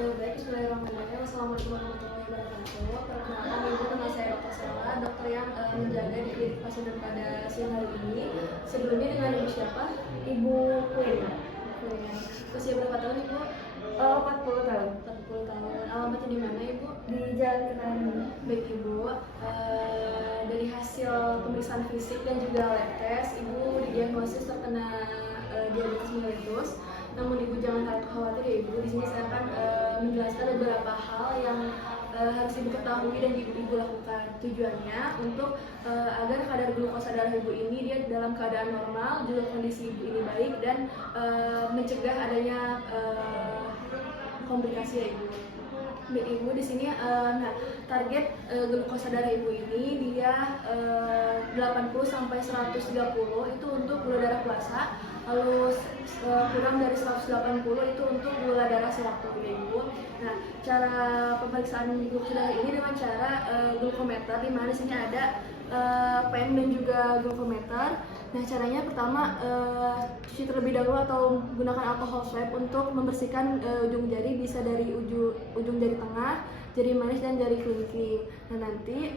Baik, bismillahirrahmanirrahim. Assalamualaikum warahmatullahi wabarakatuh. Perkenalkan, ibu nama saya Dr. Sela, dokter yang menjaga di klinik pasien pada siang hari ini. Sebelumnya dengan ibu siapa? Ibu Queen. Usia berapa tahun ibu? 40 tahun. 40 tahun. Alamatnya di mana ibu? Di Jalan Kerani. Baik ibu, dari hasil pemeriksaan fisik dan juga lab test, ibu didiagnosis terkena diabetes mellitus. Namun ibu jangan khawatir ya ibu. Di sini saya akan menjelaskan beberapa hal yang harus ibu ketahui dan ibu lakukan. Tujuannya untuk agar kadar glukosa darah ibu ini dia dalam keadaan normal, juga kondisi ibu ini baik dan mencegah adanya komplikasi ya ibu. Baik ibu, di sini target glukosa darah ibu ini dia 80 sampai 130 itu untuk gula darah puasa, lalu kurang dari 180 itu untuk gula darah sewaktu ya ibu. Nah, cara pemeriksaan glukosa darah ini dengan cara glukometer, di mana di sini ada pen dan juga glukometer. Nah, caranya pertama cuci terlebih dahulu atau gunakan alcohol swab untuk membersihkan ujung jari, bisa dari ujung jari tengah, jari manis dan jari kelingking. Nah, nanti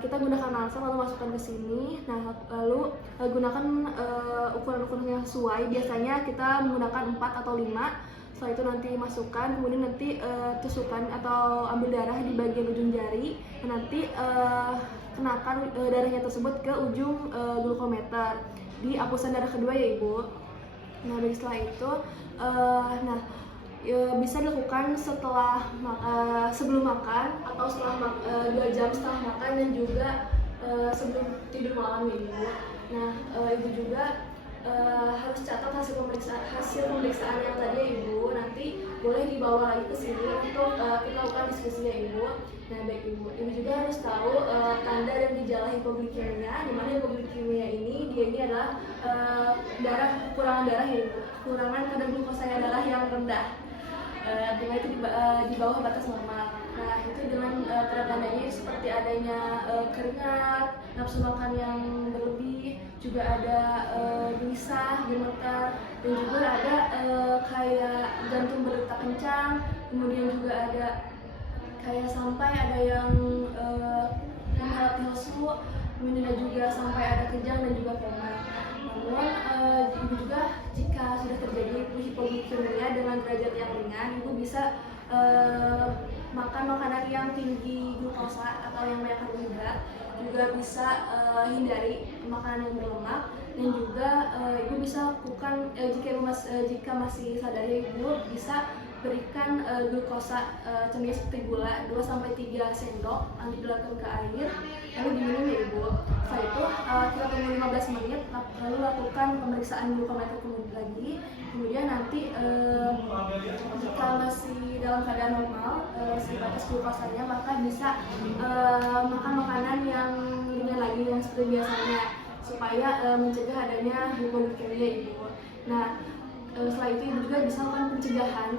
kita gunakan langsung lalu masukkan ke sini. Nah, lalu gunakan ukuran-ukuran yang sesuai. Biasanya kita menggunakan 4 atau 5. Setelah itu nanti masukkan, kemudian nanti tusukkan atau ambil darah di bagian ujung jari. Nah, nanti kenakan darahnya tersebut ke ujung glukometer di apusan darah kedua ya ibu. Nah, dari setelah itu bisa dilakukan setelah sebelum makan atau setelah 2 jam setelah makan dan juga sebelum tidur malam ya ibu. Nah, ibu juga harus catat hasil pemeriksaan yang tadi ya ibu. Nanti boleh dibawa lagi ke sini untuk kita lakukan diskusi ya ibu. Nah, baik ibu juga harus tahu tanda dan gejala hipoglikemia, di mana hipoglikemia ini adalah kekurangan darah ya ibu, kekurangan kadar glukosa darah yang rendah, artinya itu di bawah batas normal. Nah, itu dengan tanda-tandanya seperti adanya keringat, nafsu makan yang berlebih, juga ada gelisah, gemetar, dan juga ada kayak jantung berdetak kencang, kemudian juga ada kayak sampai ada yang mengalami lesu, kemudian juga sampai ada kejang dan juga koma. Namun ibu juga jika sudah terjadi hipoglikemia dengan derajat yang ringan, ibu bisa makan makanan yang tinggi glukosa atau yang banyak karbohidrat, juga bisa hindari makanan yang berlemak, dan juga ibu bisa lakukan jika masih sadar ya ibu bisa berikan glukosa cemilan seperti gula 2-3 sendok, nanti dilakukan ke air lalu diminum ya ibu. Setelah itu kita tunggu 15 menit lalu lakukan pemeriksaan glukometer lagi. Kemudian nanti jika masih dalam keadaan normal si batas glukosanya, maka bisa makan makanan yang ringan lagi yang seperti biasanya supaya mencegah adanya hipoglikemia ibu. Nah, setelah itu ibu juga bisa melakukan pencegahan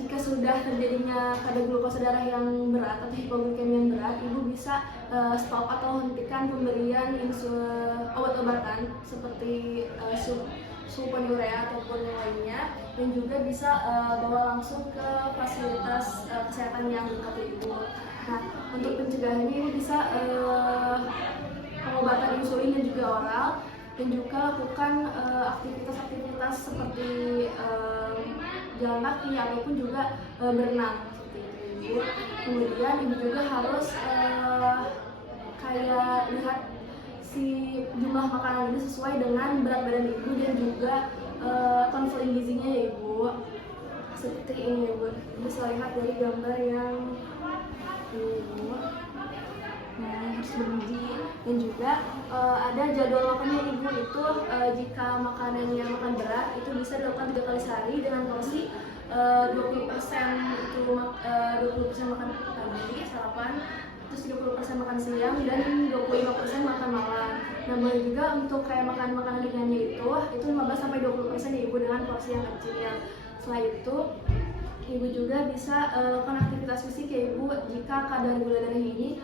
jika sudah terjadinya kadar glukosa darah yang berat atau hipoglikemia yang berat, ibu bisa stop atau hentikan pemberian obat-obatan seperti sulfonylurea ataupun yang lainnya, dan juga bisa bawa langsung ke fasilitas kesehatan yang dekat ibu. Nah, untuk pencegahannya ini bisa pengobatan insulin dan juga oral, dan juga lakukan aktivitas-aktivitas seperti jalan kaki ataupun juga berenang seperti itu. Kemudian ibu juga harus kayak lihat si jumlah makanan ini sesuai dengan berat badan ibu dan juga konseling gizinya ya ibu. Seperti ini ya ibu, bisa lihat dari gambar yang ibu. Nah, harus bergizi, dan juga ada jadwal makannya ibu itu jika makanan yang makan berat itu bisa dilakukan 3 kali sehari dengan porsi 20% itu 20% makan pagi sarapan, terus 30% makan siang dan 25% makan malam. Nah, boleh juga untuk kayak makanan ringannya itu 15-20% ya ibu dengan porsi yang kecil. Setelah itu ibu juga bisa lakukan aktivitas fisik ya ibu jika kadar gula darah ini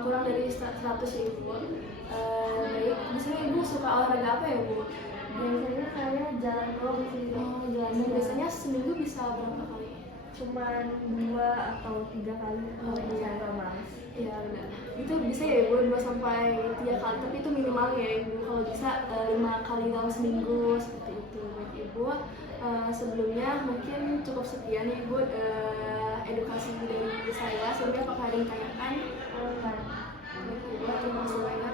kurang dari 100 ya ibu. Baik, biasanya ibu suka olahraga apa ya ibu? Biasanya saya jalan doang sih. Oh, jalan. Biasanya seminggu bisa berapa kali? Cuman 2 atau 3 kali kalau Oh, saya nggak malas. Iya benar. Itu bisa ya Ibu 2 sampai 3 kali, tapi itu minimal ya Ibu. Kalau bisa 5 kali dalam seminggu seperti itu. Baik Ibu. Sebelumnya mungkin cukup sekian ya Ibu edukasi dari saya. Sebelumnya apakah ada yang ditanyakan? Oh, enggak. Baik Ibu, terima kasih banyak.